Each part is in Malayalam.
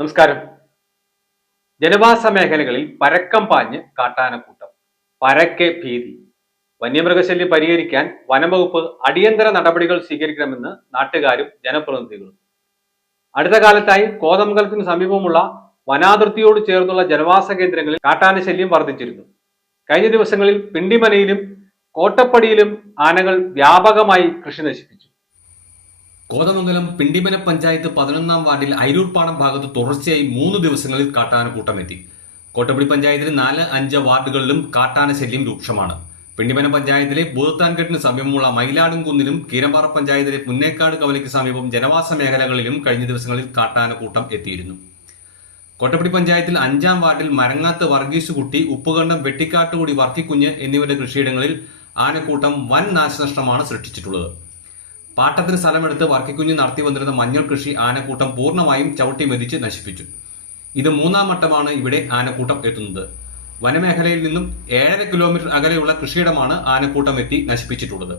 നമസ്കാരം. ജനവാസ മേഖലകളിൽ പരക്കം പാഞ്ഞ് കാട്ടാനക്കൂട്ടം. പരക്കെ ഭീതി. വന്യമൃഗശല്യം പരിഹരിക്കാൻ വനംവകുപ്പ് അടിയന്തര നടപടികൾ സ്വീകരിക്കണമെന്ന് നാട്ടുകാരും ജനപ്രതിനിധികളും. അടുത്ത കാലത്തായി കോതമംഗലത്തിന് സമീപമുള്ള വനാതിർത്തിയോട് ചേർന്നുള്ള ജനവാസ കേന്ദ്രങ്ങളിൽ കാട്ടാന ശല്യം വർദ്ധിച്ചിരുന്നു. കഴിഞ്ഞ ദിവസങ്ങളിൽ പിണ്ടിമനയിലും കോട്ടപ്പടിയിലും ആനകൾ വ്യാപകമായി കൃഷി നശിപ്പിച്ചു. കോതമംഗലം പിണ്ടിമന പഞ്ചായത്ത് പതിനൊന്നാം വാർഡിൽ അയിരൂർപ്പാടം ഭാഗത്ത് തുടർച്ചയായി മൂന്ന് ദിവസങ്ങളിൽ കാട്ടാനക്കൂട്ടമെത്തി കോട്ടപ്പടി പഞ്ചായത്തിലെ നാല് അഞ്ച് വാർഡുകളിലും കാട്ടാന ശല്യം രൂക്ഷമാണ്. പിണ്ടിമന പഞ്ചായത്തിലെ ഭൂതത്താൻകെട്ടിന് സമീപമുള്ള മയിലാടുംകുന്നിലും കീരമ്പാറ പഞ്ചായത്തിലെ പുന്നേക്കാട് കവലയ്ക്ക് സമീപം ജനവാസ മേഖലകളിലും കഴിഞ്ഞ ദിവസങ്ങളിൽ കാട്ടാനക്കൂട്ടം എത്തിയിരുന്നു. കോട്ടപ്പടി പഞ്ചായത്തിൽ അഞ്ചാം വാർഡിൽ മരങ്ങാത്ത് വർഗീസ് കുട്ടി ഉപ്പുകണ്ടം വെട്ടിക്കാട്ടുകൂടി വർക്കിക്കുഞ്ഞ് എന്നിവരുടെ കൃഷിയിടങ്ങളിൽ ആനക്കൂട്ടം വൻ നാശനഷ്ടമാണ് സൃഷ്ടിച്ചിട്ടുള്ളത്. പാട്ടത്തിന് സ്ഥലമെടുത്ത് വർക്കിക്കുഞ്ഞ് നടത്തി വന്നിരുന്ന മഞ്ഞൾ കൃഷി ആനക്കൂട്ടം പൂർണമായും ചവിട്ടി നശിപ്പിച്ചു. ഇത് മൂന്നാം വട്ടമാണ് ഇവിടെ ആനക്കൂട്ടം എത്തുന്നത്. വനമേഖലയിൽ നിന്നും ഏഴര കിലോമീറ്റർ അകലെയുള്ള കൃഷിയിടമാണ് ആനക്കൂട്ടം എത്തി നശിപ്പിച്ചിട്ടുള്ളത്.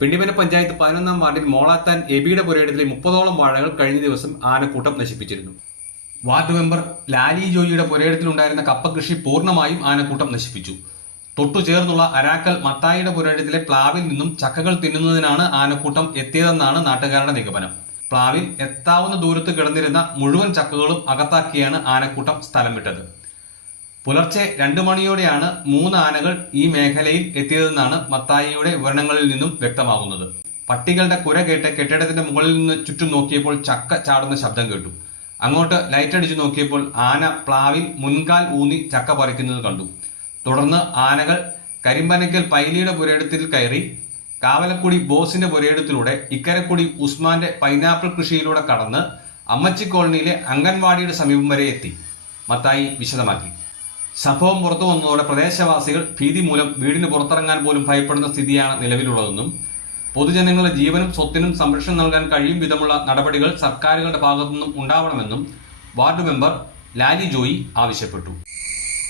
പിണ്ടിമന പഞ്ചായത്ത് പതിനൊന്നാം വാർഡിൽ മോളാത്താൻ എബിയുടെ പുരയിടത്തിലെ മുപ്പതോളം വാഴകൾ കഴിഞ്ഞ ദിവസം ആനക്കൂട്ടം നശിപ്പിച്ചിരുന്നു. വാർഡ് മെമ്പർ ലാലി ജോയിയുടെ പുരയിടത്തിലുണ്ടായിരുന്ന കപ്പ കൃഷി പൂർണമായും ആനക്കൂട്ടം നശിപ്പിച്ചു. തൊട്ടു ചേർന്നുള്ള അരാക്കൽ മത്തായിയുടെ പുരയിടത്തിലെ പ്ലാവിൽ നിന്നും ചക്കകൾ തിന്നുന്നതിനാണ് ആനക്കൂട്ടം എത്തിയതെന്നാണ് നാട്ടുകാരുടെ നിഗമനം. പ്ലാവിൽ എത്താവുന്ന ദൂരത്ത് കിടന്നിരുന്ന മുഴുവൻ ചക്കകളും അകത്താക്കിയാണ് ആനക്കൂട്ടം സ്ഥലം വിട്ടത്. പുലർച്ചെ രണ്ടു മണിയോടെയാണ് മൂന്ന് ആനകൾ ഈ മേഖലയിൽ എത്തിയതെന്നാണ് മത്തായിയുടെ വിവരണങ്ങളിൽ നിന്നും വ്യക്തമാകുന്നത്. പട്ടികളുടെ കുര കേട്ട് കെട്ടിടത്തിന്റെ മുകളിൽ നിന്ന് ചുറ്റും നോക്കിയപ്പോൾ ചക്ക ചാടുന്ന ശബ്ദം കേട്ടു. അങ്ങോട്ട് ലൈറ്റ് അടിച്ചു നോക്കിയപ്പോൾ ആന പ്ലാവിൽ മുൻകാൽ ഊന്നി ചക്ക പറിക്കുന്നത് കണ്ടു. തുടർന്ന് ആനകൾ കരിമ്പനക്കൽ പൈലിയുടെ പുരയിടത്തിൽ കയറി കാവലക്കുടി ബോസിന്റെ പുരയിടത്തിലൂടെ ഇക്കരക്കുടി ഉസ്മാന്റെ പൈനാപ്പിൾ കൃഷിയിലൂടെ കടന്ന് അമ്മച്ചി കോളനിയിലെ അംഗൻവാടിയുടെ സമീപം വരെ എത്തി. മത്തായി വിശദമാക്കി. സംഭവം പുറത്തു വന്നതോടെ പ്രദേശവാസികൾ ഭീതി മൂലം വീടിന് പുറത്തിറങ്ങാൻ പോലും ഭയപ്പെടുന്ന സ്ഥിതിയാണ് നിലവിലുള്ളതെന്നും പൊതുജനങ്ങളുടെ ജീവനും സ്വത്തിനും സംരക്ഷണം നൽകാൻ കഴിയും വിധമുള്ള നടപടികൾ സർക്കാരുകളുടെ ഭാഗത്തുനിന്നും ഉണ്ടാവണമെന്നും വാർഡ് മെമ്പർ ലാലി ജോയി ആവശ്യപ്പെട്ടു.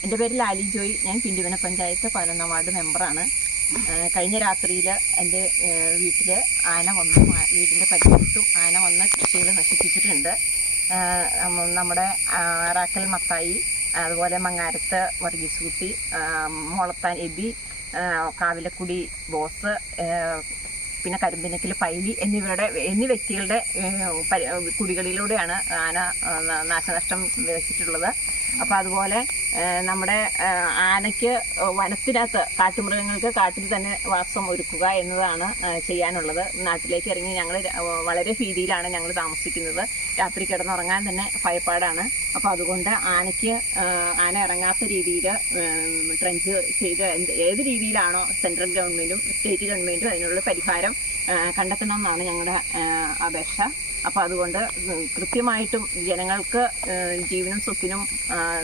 എന്റെ പേര് ലാലി ജോയ്. ഞാൻ പിണ്ടിവന പഞ്ചായത്ത് പതിനൊന്നാം വാർഡ് മെമ്പറാണ്. കഴിഞ്ഞ രാത്രിയിൽ എന്റെ വീട്ടിൽ ആന വന്ന്. വീടിന്റെ പരിസരത്തും ആന വന്ന് കൃഷികൾ നശിപ്പിച്ചിട്ടുണ്ട്. നമ്മുടെ ആറാക്കൽ മത്തായി അതുപോലെ മങ്ങാരത്ത് വർഗീസ് കുട്ടി മുളത്താൻ എബി കാവിലക്കുടി ബോസ് പിന്നെ കരിമ്പിനക്കിൽ പൈലി എന്നിവരുടെ എന്നീ വ്യക്തികളുടെ കുടികളിലൂടെയാണ് ആന നാശനഷ്ടം വിതച്ചിട്ടുള്ളത്. അപ്പോൾ അതുപോലെ നമ്മുടെ ആനയ്ക്ക് വനത്തിനകത്ത് കാട്ടുമൃഗങ്ങൾക്ക് കാട്ടിൽ തന്നെ വാസം ഒരുക്കുക എന്നതാണ് ചെയ്യാനുള്ളത്. നാട്ടിലേക്ക് ഇറങ്ങി ഞങ്ങൾ വളരെ ഭീതിയിലാണ് ഞങ്ങൾ താമസിക്കുന്നത്. രാത്രി കിടന്നുറങ്ങാൻ തന്നെ ഭയപ്പാടാണ്. അപ്പോൾ അതുകൊണ്ട് ആനയ്ക്ക് ആന ഇറങ്ങാത്ത രീതിയിൽ ട്രഞ്ച് ചെയ്ത് ഏത് രീതിയിലാണോ സെൻട്രൽ ഗവൺമെന്റും സ്റ്റേറ്റ് ഗവൺമെന്റും അതിനുള്ള പരിഹാരം കണ്ടെത്തണമെന്നാണ് ഞങ്ങളുടെ അപേക്ഷ. അപ്പോൾ അതുകൊണ്ട് കൃത്യമായിട്ടും ജനങ്ങൾക്ക് ജീവനും സ്വത്തിനും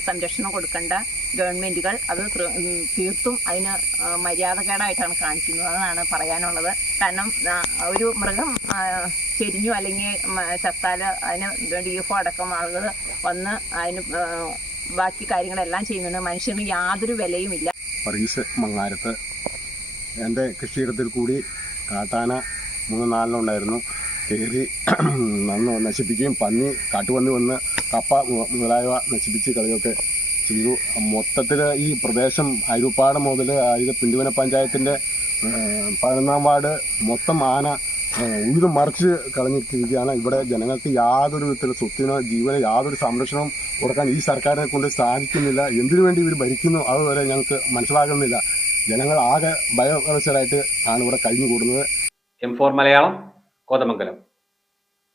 സംരക്ഷണം കൊടുക്കേണ്ട ഗവൺമെന്റുകൾ അത് തീർത്തും അതിന് മര്യാദകേടായിട്ടാണ് കാണിക്കുന്നത്. എന്നാണ് പറയാനുള്ളത്. കാരണം ഒരു മൃഗം ചെരിഞ്ഞു അല്ലെങ്കിൽ ചത്താൽ അതിന് ഡി എഫ് അടക്കം ആളുകൾ വന്ന് അതിന് ബാക്കി കാര്യങ്ങളെല്ലാം ചെയ്യുന്നുണ്ട്. മനുഷ്യന് യാതൊരു വിലയുമില്ല. മങ്ങാരത്ത് എന്റെ കൃഷിയിടത്തിൽ കൂടി കാട്ടാന മൂന്ന് നാലിനുണ്ടായിരുന്നു കയറി നന്ന് നശിപ്പിക്കുകയും പന്നി കാട്ടുപന്നി വന്ന് കപ്പ മുതലായവ നശിപ്പിച്ച് കളിയൊക്കെ ചെയ്തു. മൊത്തത്തിൽ ഈ പ്രദേശം അരുപ്പാട് മുതൽ ഇത് പിണ്ടിവന പഞ്ചായത്തിന്റെ പതിനൊന്നാം വാർഡ് മൊത്തം ആന ഉഴുത് മറിച്ച് കളഞ്ഞിട്ടിരിക്കുകയാണ് ഇവിടെ ജനങ്ങൾക്ക് യാതൊരു വിധത്തിലും സ്വത്തിനോ ജീവനോ യാതൊരു സംരക്ഷണവും കൊടുക്കാൻ ഈ സർക്കാരിനെ കൊണ്ട് സാധിക്കുന്നില്ല. എന്തിനു വേണ്ടി ഇവർ ഭരിക്കുന്നു? അതുവരെ ഞങ്ങൾക്ക് മനസ്സിലാകുന്നില്ല. ജനങ്ങൾ ആകെ ഭയവശരായിട്ട് ആണ് ഇവിടെ കഴിഞ്ഞു കൂടുന്നത് എം ഫോർ മലയാളം കോതമംഗലം.